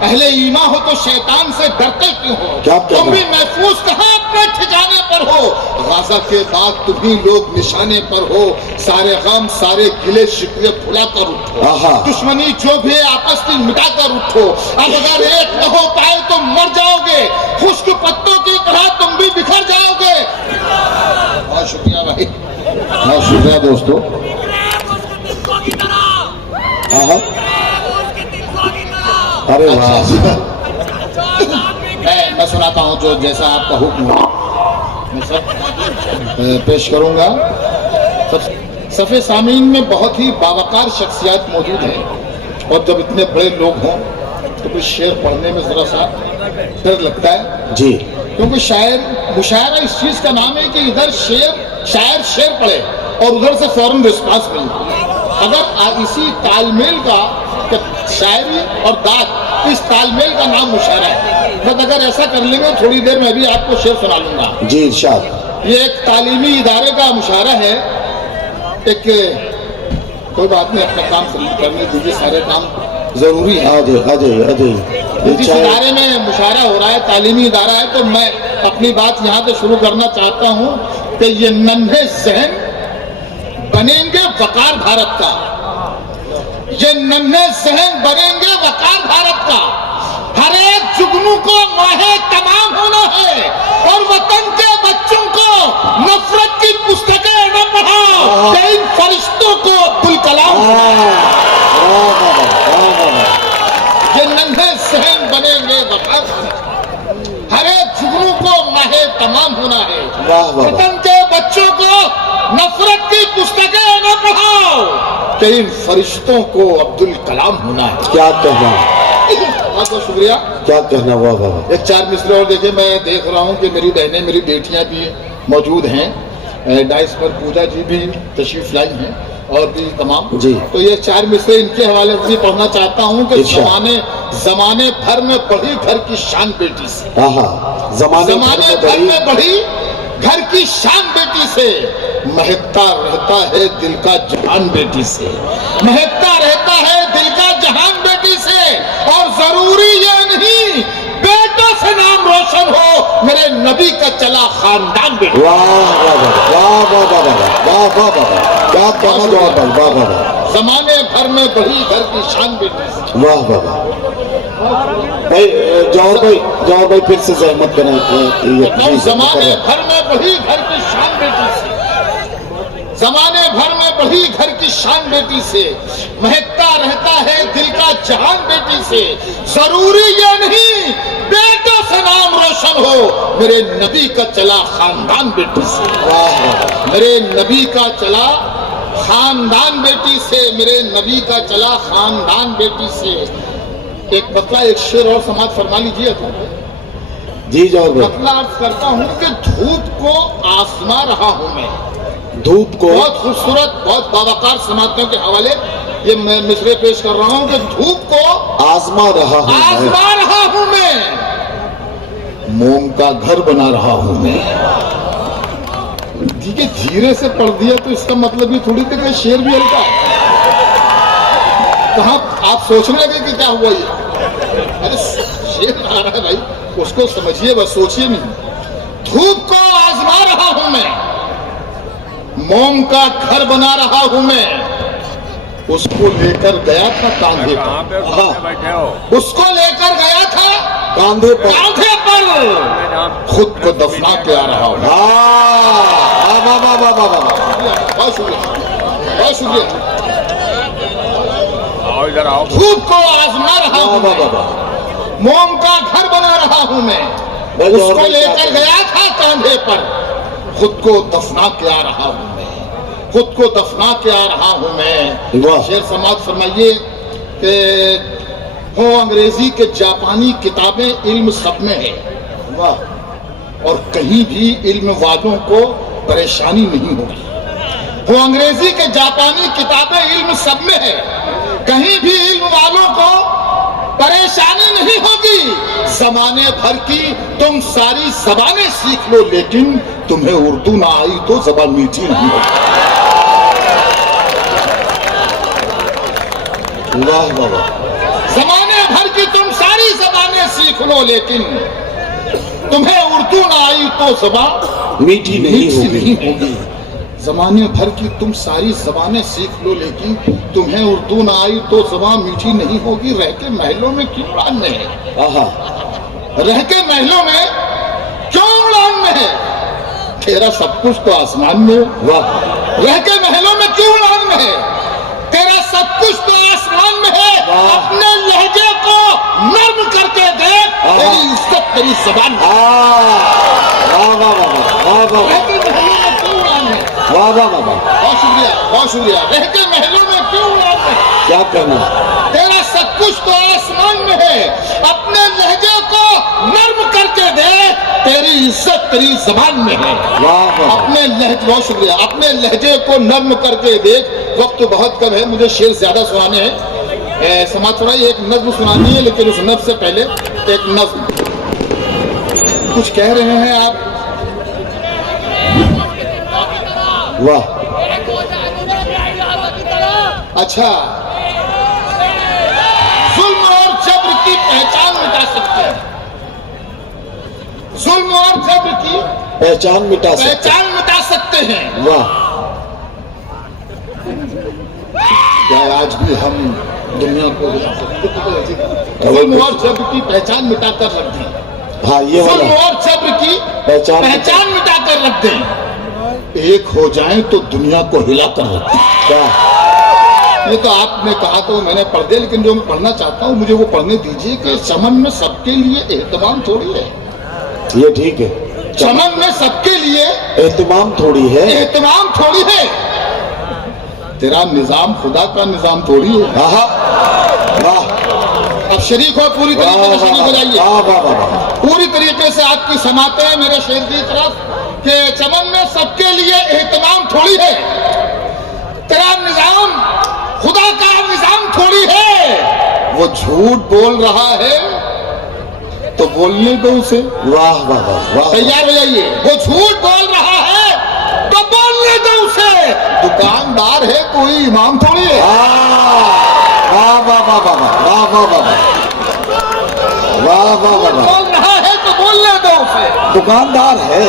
اہل ایمان ہو تو شیطان سے ڈرتے کیوں ہو؟ کیا تم بھی محفوظ کہاں اپنے ٹھکانے پر ہو؟ غزہ کے بعد تمہیں لوگ نشانے پر ہو، سارے غم سارے گلے شکوے بھلا کر اٹھو، دشمنی جو بھی آپس کی مٹا کر اٹھو۔ اب اگر ایک نہ ہو پائے تو مر جاؤ گے، خشک پتوں کی طرح تم بھی بکھر جاؤ گے۔ بہت شکریہ بھائی، بہت شکریہ دوستو۔ ارے واہ، میں سناتا ہوں جو جیسا آپ کا حکم ہو میں سب پیش کروں گا۔ صفحے سامعین میں بہت ہی باوقار شخصیات موجود ہیں، اور جب اتنے بڑے لوگ ہوں تو کچھ شعر پڑھنے میں ذرا سا ڈر لگتا ہے جی، کیونکہ مشاعرہ اس چیز کا نام ہے کہ ادھر شاعر شعر پڑھے اور ادھر سے فوراً رسپانس ملے۔ اگر اسی تال میل کا شاعری اور داد، اس تال میل کا نام مشاعرہ ہے، بس اگر ایسا کر لیں گے تھوڑی دیر میں بھی آپ کو شعر سنا لوں گا۔ جی ارشاد۔ یہ ایک تعلیمی ادارے کا مشاعرہ ہے، ایک کوئی بات نہیں، اپنا کام کرنے دیجیے، سارے کام ضروری ہے۔ جس ادارے میں مشاعرہ ہو رہا ہے، تعلیمی ادارہ ہے، تو میں اپنی بات یہاں سے شروع کرنا چاہتا ہوں کہ یہ ننھے ذہن بنیں گے وقار بھارت کا، یہ ننھے ذہن بنیں گے وقار بھارت کا۔ ہر ایک جگنو کو ماہے تمام ہونا ہے، اور وطن کے بچوں کو نفرت کی پستکیں نہ پڑھاؤ کہ ان فرشتوں کو عبدالکلام یہ ننھے ذہن بنیں گے وقار بھارت۔ ہر ایک جگنو کو ماہے تمام ہونا ہے، وطن کے بچوں کو نفرت کی پستکیں نہ پڑھاؤ کہ ان فرشتوں کو عبدالکلام ہونا ہے۔ کیا کہنا، بہت بہت شکریہ۔ کیا کہنا، واہ واہ۔ ایک چار مصرے اور دیکھیں، میں دیکھ رہا ہوں کہ میری بہنیں میری بیٹیاں بھی موجود ہیں، ڈائس پر پوجا جی بھی تشریف لائی ہیں اور بھی تمام جی۔ تو یہ چار مصرے ان کے حوالے سے پڑھنا چاہتا ہوں کہ زمانے بھر میں بڑھی گھر کی شان بیٹی سے، زمانے بھر میں بڑھی گھر کی شان بیٹی سے، مہکتا رہتا ہے دل کا جہان بیٹی سے، مہکتا رہتا ہے دل کا جہان بیٹی سے، اور ضروری یہ نہیں بیٹوں سے نام روشن ہو، میرے نبی کا چلا خاندان بیٹی۔ واہ واہ واہ واہ واہ واہ واہ، کیا کہنا جواب ہے، واہ واہ واہ۔ زمانے بھر میں بڑھی گھر کی شان بیٹی سے، واہ واہ واہ۔ بھائی جوہر بھائی پھر سے زحمت کریں۔ زمانے بھر میں بڑھی گھر کی شان بیٹی سے، زمانے بھر میں بڑھی گھر کی شان بیٹی سے، مہکتا رہتا ہے دل کا جہان بیٹی سے، ضروری یہ نہیں بیٹوں سے نام روشن ہو، میرے نبی کا چلا خاندان بیٹی سے، میرے نبی کا چلا خاندان بیٹی سے، میرے نبی کا چلا خاندان بیٹی سے۔ ایک بتلا ایک شعر اور سماعت فرما لیجیے۔ جی جوہر بھائی۔ بتلا عرض کرتا ہوں کہ دھوپ کو آزما رہا ہوں میں، دھوپ کو، بہت خوبصورت بہت باوقار سماعتوں کے حوالے یہ میں مصرے پیش کر رہا ہوں کہ دھوپ کو آزما رہا ہوں میں، موم کا گھر بنا رہا ہوں میں۔ ٹھیک ہے، دھیرے سے پڑھ دیا تو اس کا مطلب یہ تھوڑی تھا کہ شعر بھی ہلکا ہے، کہاں آپ سوچنے لگے کہ کیا ہوا یہ، ارے شعر آ رہا ہے بھائی، اس کو سمجھیے بس، سوچیے نہیں۔ دھوپ کو آزما رہا ہوں میں، موم کا گھر بنا رہا ہوں میں، اس کو لے کر گیا تھا کاندھے پر، اس کو لے کر گیا تھا کاندھے پر، خود کو دفنا کے آ رہا ہوں۔ بہت شکریہ، بہت شکریہ۔ دھوپ کو آزما رہا ہوں میں، موم کا گھر بنا رہا ہوں میں، اس کو لے کر گیا تھا کاندھے پر، خود کو دفنا کے آ رہا ہوں میں، خود کو دفنا کے آ رہا ہوں میں۔ شعر سماعت فرمائیے کہ ہو انگریزی کے جاپانی کتابیں علم سب میں ہے، اور کہیں بھی علم والوں کو پریشانی نہیں ہوگی۔ ہو انگریزی کے جاپانی کتابیں علم سب میں ہے، کہیں بھی علم والوں کو پریشانی نہیں ہوگی۔ زمانے بھر کی تم ساری زبانیں سیکھ لو، لیکن تمہیں اردو نہ آئی تو زبان میٹھی نہیں ہوگی۔ زمانے بھر کی تم ساری सीख लो, लेकिन तुम्हें उर्दू ना आई तो ज़बान मीठी मीठी नहीं नहीं होगी। होगी। जमाने भर की तुम सारी जबानें सीख लो, लेकिन तुम्हें उर्दू ना आई तो ज़बान मीठी नहीं होगी। रह के महलों में क्यों उड़ान में है? आहा, रह के महलों में क्यों उड़ान में है? तेरा सब कुछ तो आसमान में है। वाह, रह के महलों में क्यों उड़ान में है? तेरा सब कुछ तो आसमान में है। वाह। अपने लहजे को नर्म करके देख, तेरी इज्जत तेरी जबान में है। वाह वाह वाह वाह वाह रह के महलों में क्यों उड़ान में है? वाह वाह वाह वाह, बहुत शुक्रिया, बहुत शुक्रिया। रह के महलों में क्यों उड़ान में है? क्या कहना? तेरा सब कुछ तो आसमान में है। अपने लहजे को नर्म करके दे, तेरी इज्जत तेरी जबान में है। वाह वाह, अपने लहजे, बहुत शुक्रिया, अपने लहजे को नर्म करके देख। वक्त तो बहुत कम है, मुझे शेर ज्यादा सुनाने हैं। समाज थोड़ा एक नज्म सुनानी है, लेकिन उस नज्म से पहले एक नज्म। कुछ कह रहे हैं आप? वाह, अच्छा, जुल्म और जब्र की पहचान मिटा सकते हैं। जुल्म और जब्र की पहचान मिटा सकते। पहचान मिटा सकते हैं। वाह, क्या आज भी हम दुनिया को जुल्म और जब्र की पहचान मिटा कर रख दें? हाँ ये जुल्म वाला और जब्र की पहचान पहचान मिटा कर रख दें। एक हो जाएं तो दुनिया को हिला कर रख दें। क्या? ये तो आपने कहा तो मैंने पढ़ दिया, लेकिन जो मैं पढ़ना चाहता हूँ मुझे वो पढ़ने दीजिए कि चमन में सबके लिए एहतमाम थोड़ी है। ये ठीक है, चमन में सबके लिए एहतमाम थोड़ी है। एहतमाम थोड़ी है। तेरा निजाम खुदा का निजाम थोड़ी है। आहा, वाह अब शरीक हो, पूरी वाह तरीके से शरीक हो जाइए। वाह वाह वाह वाह, पूरी तरीके से आपकी समाते हैं मेरे शेर की तरफ कि चमन में सबके लिए एहतमाम थोड़ी है। तेरा निजाम खुदा का निजाम थोड़ी है। वो झूठ बोल रहा है तो बोलने दो उसे। वाह वाह वाह वाह, तैयार हो जाइए। वो झूठ बोल रहा है तो बोलने दो उसे। दुकानदार है, कोई इमाम थोड़ी है। वाह वाह वाह वाह वाह वाह वाह वाह वाह वाह वाह, बोल रहा है तो बोलने दो उसे। दुकानदार है।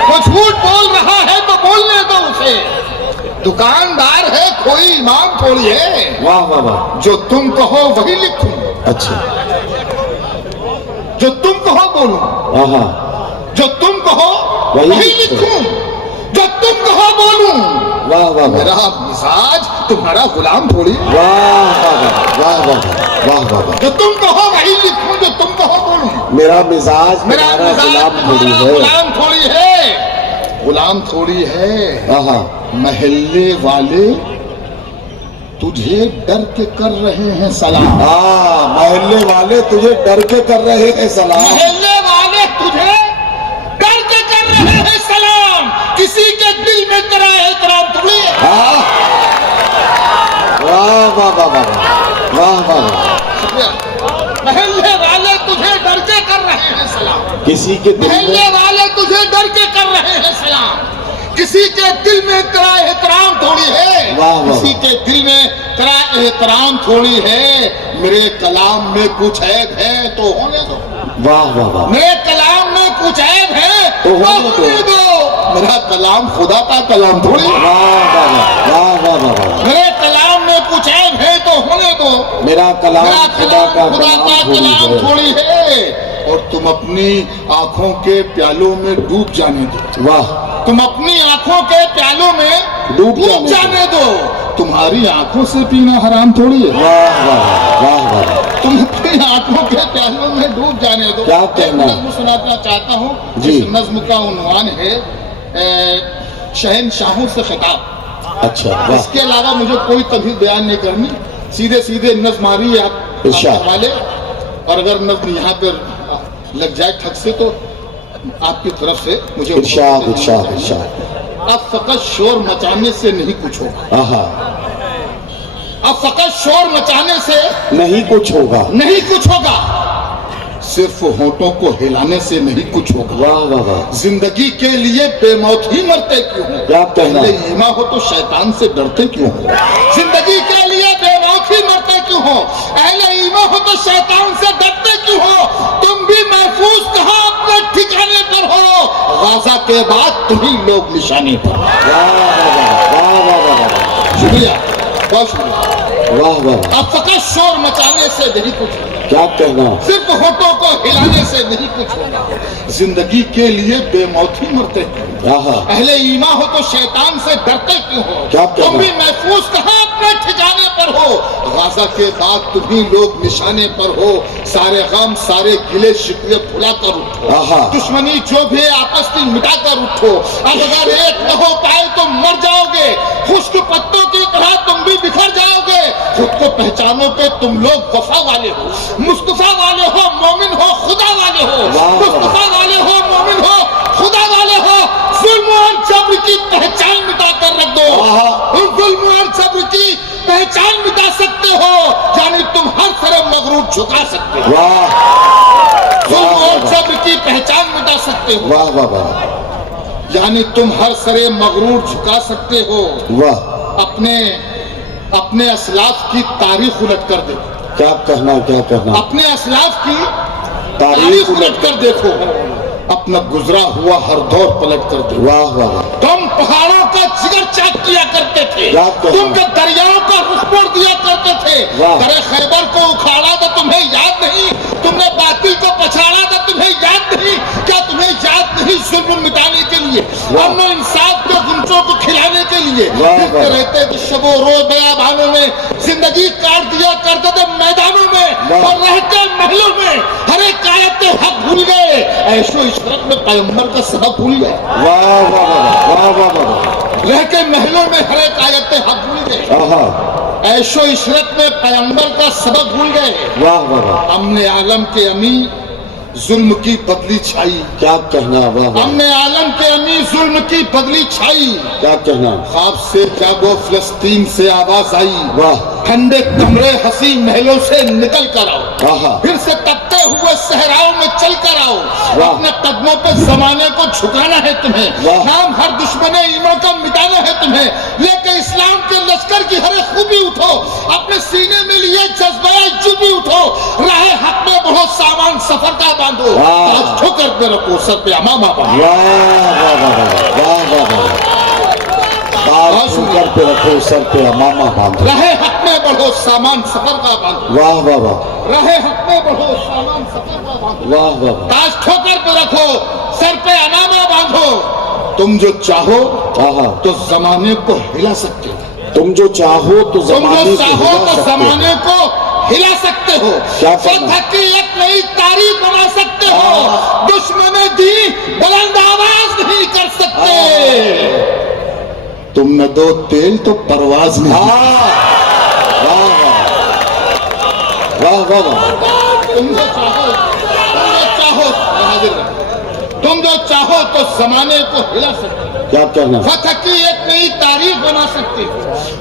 वो झूठ बोल रहा है तो बोलने दो उसे। दुकानदार है, कोई इमाम थोड़ी है। वाह वाह वाह, जो तुम कहो वही लिखूं, अच्छा, जो तुम कहो बोलूं, आहा, जो तुम कहो वही वही लिखूं, जो तुम कहो बोलूं। वाह वाह वाह, मेरा मिजाज तुम्हारा गुलाम थोड़ी। वाह वाह वाह वाह वाह वाह वाह, जो तुम कहो वही लिखूं, जो तुम कहो बोलूं। मेरा मिजाज मेरा तुम्हारा मिजाज गुलाम थोड़ी तुम्हारा है। गुलाम थोड़ी है। गुलाम थोड़ी है। आहा, महल्ले वाले तुझे डर के कर रहे हैं सलाम। महल्ले वाले तुझे डर के कर रहे हैं सलाम। महल्ले वाले तुझे डर के कर रहे हैं सलाम। किसी के दिल में तेरा एहतराम थोड़ी है। वाह वाह वाह वाह वाह वाह, शुक्रिया। महल्ले वाले तुझे डर के कर रहे हैं सलाम। किसी के दिल महल्ले में, वाले तुझे डर के कर रहे हैं सलाम। किसी के दिल में तेरा एहतराम थोड़ी है। वाह वाह, किसी के दिल में तेरा एहतराम थोड़ी है। मेरे कलाम में कुछ ऐब है तो होने दो। वाह वाह वाह, मेरे कलाम में कुछ ऐब है तो तो होने होने दो। मेरा कलाम खुदा का कलाम थोड़ी। वाह वाह वाह वाह वाह वाह वाह, मेरे कलाम में कुछ ऐब है तो होने दो। मेरा कलाम मेरा खुदा का खुदा का कलाम थोड़ी कलाम है। थोड़ी है। और तुम अपनी आंखों के प्यालों में डूब जाने दो। वाह, तुम अपनी आंखों के प्यालों में डूब जाने दो। तुम्हारी आंखों से पीना हराम थोड़ी है। वाह वाह वाह वाह, तुम अपनी आंखों के प्यालों में डूब जाने दो। क्या कहना है? एक नज्म सुनाना चाहता हूँ। जी। इस नज्म का उन्वान है शहंशाहों से खिताब। अच्छा, वाह, इसके अलावा मुझे कोई तमहीद बयान नहीं करनी। सीधे सीधे नज्म आ रही है आप इरशाद। वाले। और अगर नज्म यहाँ पर लग जाए ठग से तो आपकी तरफ से मुझे इरशाद इरशाद इरशाद। अब फकत शोर मचाने से नहीं कुछ होगा। आहा, अब फकत शोर मचाने से नहीं कुछ होगा। नहीं कुछ होगा। सिर्फ होंठों को हिलाने से नहीं कुछ होगा। वाह वाह वाह, जिंदगी के लिए बेमौत ही मरते क्यों हो? क्या कहना है? पहले ईमान हो तो शैतान से डरते क्यों हो? जिंदगी के लिए बेमौत ही मरते क्यों हो? पहले ईमान हो तो शैतान से डरते क्यों हो? तुम भी के बाद तुम ही लोग निशाने पर। शुक्रिया, बहुत शुक्रिया। वाह वाह, अब फकत शोर मचाने से नहीं कुछ होगा, क्या कहना, सिर्फ होठों को हिलाने से नहीं कुछ होगा। जिंदगी के लिए बेमौती मरते हैं। आहा, अहले ईमान हो तो शैतान से डरते क्यों हो? क्या कहना? तुम भी महफूज कहाँ अपने ठिकाने पर हो? गाजा के बाद तुम ही लोग निशाने पर हो। सारे गम सारे गिले शिकवे भुला कर उठो, आहा। दुश्मनी जो भी है आपस में मिटा कर उठो। अब अगर एक न हो पाए तो मर जाओगे, खुश्क पत्तों की तरह तुम भी बिखर जाओगे। खुद को पहचानो कि तुम लोग वफा वाले हो, मुस्तफा वाले हो, मोमिन हो, खुदा वाले हो। मुस्तफा वाले हो, मोमिन हो, खुदा वाले हो। जुल्म और जबर की पहचान मिटा कर रख दो। उन जुल्म और जबर की पहचान मिटा सकते हो, यानी तुम हर तरफ मगरूर झुका सकते हो। वाह जुल्म और जबर की पहचान मिटा सकते हो, वाह वाह वाह, यानी तुम हर सरे मगरूर झुका सकते हो। वाह, अपने असलाफ की तारीख उलट कर देखो, क्या कहना, क्या कहना, अपने असलाफ की तारीख तारीख उलट कर देखो, अपना गुजरा हुआ हर दौर पलट कर देखो। वाह वाह वाह, तुम पहाड़ों का जिगर चाक किया करते थे, क्या कहना? तुम दरियाओं का रुख मोड़ दिया करते थे। वाह। दरे खैबर को उखाड़ा था, तुम्हें याद नहीं? तुमने बातिल को पछाड़ा था, तुम्हें याद नहीं? क्या तुम्हें याद नहीं? जुल्म मिटाने के लिए, अमन और इंसाफ के गुंचों को खिलाने के लिए वाह, फिरते वाह। रहते थे शबो रोज बयाबानों में, जिंदगी काट दिया करते थे मैदानों में वाह। और रहते महलों में। हर एक आयत हक भूल गए, ऐशो इशरत में पैगंबर का सबक भूल गए। वाह वाह वाह, वाह वाह वाह, रह के महलों में हर एक आयत हक भूल गए, आहा, ऐशो इशरत में पैगंबर का सबक भूल गए। वाह वाह वाह, हमने आलम के अमी जुल्म की बदली छाई, क्या कहना, वाह वाह, हमने आलम के अमी जुल्म की बदली छाई। क्या कहना, ख्वाब से जागो फिलिस्तीन से आवाज आई, वाह, ठंडे कमरे हसी महलों से निकल कर आओ, आहा, फिर से तपते हुए सहराओं में चल कर आओ। वाह। अपने कदमों पे जमाने को झुकाना है तुम्हें, वाह। नाम हर दुश्मन ईमान का मिटाना है तुम्हें। लेकर इस्लाम के लश्कर की हर एक खूबी उठो, अपने सीने में लिए जज्बा जुबी उठो। राह हक में बढ़ो, सामान सफर का बांधो, वाह। आज ठोकर पे रखो, सर पे अमामा बांधो। वाह वाह वाह वाह, वाह वाह वाह, आप सर पे रखो, सर पे अमामा बांधो। राह हक में बढ़ो, सामान सफर का बांधो, वाह वाह वाह, राह हक में बढ़ो, सामान सफर का बांधो। वाह वाह वाह, ताज ठोकर पे रखो, सर पे अनामा बांधो। तुम जो चाहो आहा, तो जमाने को हिला सकते हो, तुम जो चाहो तो तुम जमाने जो को चाहो हिला तो सकते हो। जमाने को हिला सकते हो। क्या करना? फतह की एक नई तारीख बना सकते हो, दुश्मन दी बुलंद आवाज नहीं कर सकते। तुम न दो तेल तो परवाज नहीं। वाह वाह वाह वाह वाह, तुम जो चाहो, तुम जो चाहो तो जमाने को हिला सकते हो, क्या कहना, फतह की एक नई तारीख बना सकते हो।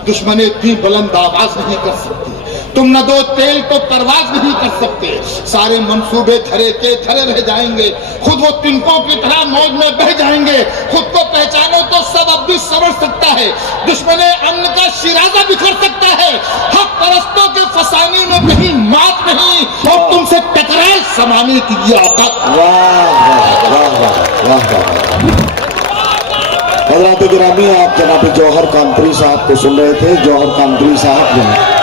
दुश्मन इतनी बुलंद आवाज नहीं कर सकती, तुम न दो तेल तो परवाज नहीं कर सकते। सारे मंसूबे धरे के धरे रह जाएंगे, खुद वो तिनकों की तरह मौज में बह जाएंगे। खुद को पहचानो तो सब अब भी समझ सकता है, दुश्मन अन्न का शिराजा बिखर सकता है। हक परस्तों के फसाने में कहीं मात नहीं, और तुमसे टकराए समाने की ये औकात। वाह वाह वाह वाह वाह। हज़रात गिरामी, आप जनाब जौहर कांतरी साहब को सुन रहे थे। जौहर कांतरी साहब ने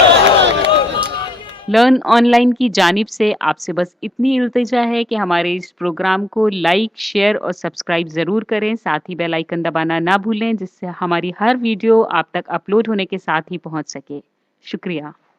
लर्न ऑनलाइन की जानिब से आपसे बस इतनी इल्तिजा है कि हमारे इस प्रोग्राम को लाइक, शेयर और सब्सक्राइब ज़रूर करें। साथ ही बेल आइकन दबाना ना भूलें, जिससे हमारी हर वीडियो आप तक अपलोड होने के साथ ही पहुंच सके। शुक्रिया।